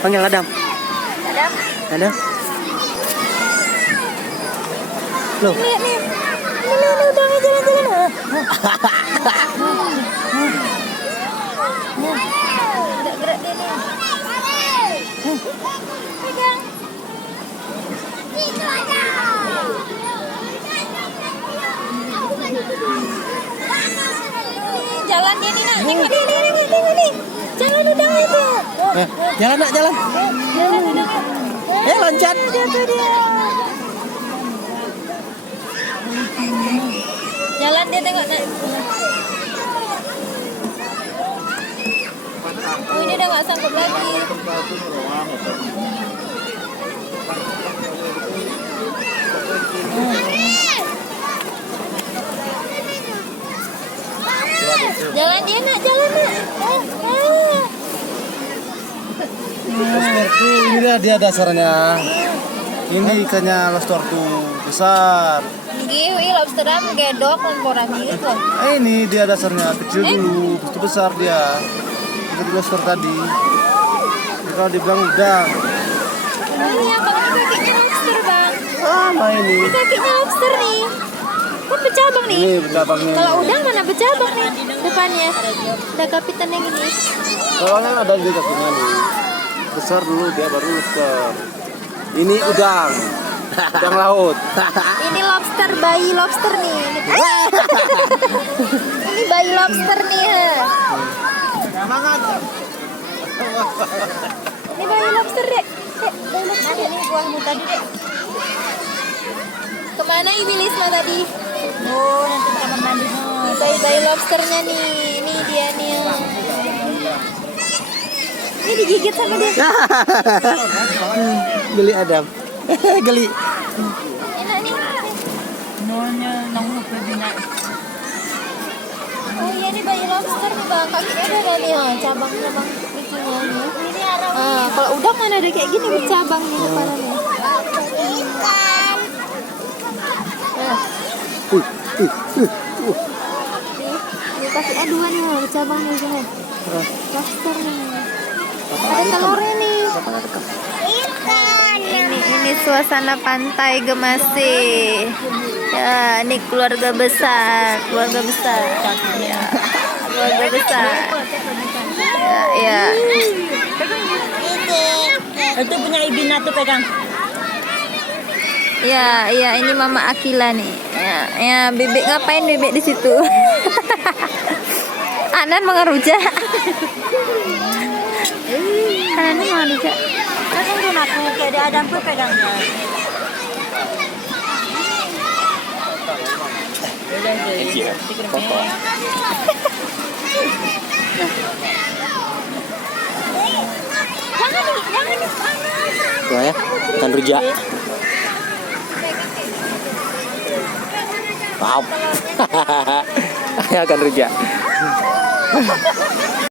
Panggil Adam. Adam. Adam. Loh. Lihat nih. Ini udangnya jalan-jalan. Gerak-gerak dia nih. Pegang. Itu ada. Jalan dia nih nak. Tengok nih. Jalan udangnya tuh. Jalan nak, jalan. Jalan udangnya. Loncat. Jatuh dia. Jalan dia tengok nak. Oh ini udah nggak sanggup lagi. Jalan dia nak, jalan nak. Lobster tuh, inilah dia dasarnya. Ini ikannya lobster tuh besar. Giwi lobster am gedok dan porami itu. Ini dia dasarnya kecil dulu, itu besar dia. Seperti lobster tadi. Jadi kalau dibilang udang. Ini abang ini kakinya lobster bang. Sama ini. Ini kakinya lobster nih. Kan bercabang nih. Ini bercabangnya. Kalau udang mana bercabang nih depannya. Ada kapitannya gini. Soalnya ada di kakinya nih. Besar dulu dia baru lobster. Ini udang. Udang laut. Ini lobster, bayi lobster nih. Ini bayi lobster nih. Semangat. Ini bayi lobster dek. Bayi lobster dek. Ini buahmu tadi dek. Kemana Ibilisma tadi? Oh nanti kamar mandi. Bayi lobsternya nih. Ini dia nih. Ini digigit sama dia. Geli Adam. Geli. Enak nih. Nonya nongkrong lebihnya. Oh iya nih bayi lobster nih bang. Kakinya udah ada nih. Cabang-cabang itunya nih. Ini arang. Kalau udang mana ada kayak gini bercabang nih depannya. Ikan. Ini kakinya dua nih bercabang nih sini. Lobster nih. Ada telurnya nih. Ikan. Ini suasana pantai Gemasih. Ya, ini keluarga besar. Ya, keluarga besar. Ya. Itu punya Ibina tuh pegang. Ya, ini Mama Akila nih. Ya, bebek ngapain bebek di situ? Anan mengerujak. Anan mengerujak. Kan udah aku kayak dia Adam pun pegangnya. Tuh ya, ikan rujak. Wow. Ya ikan rujak.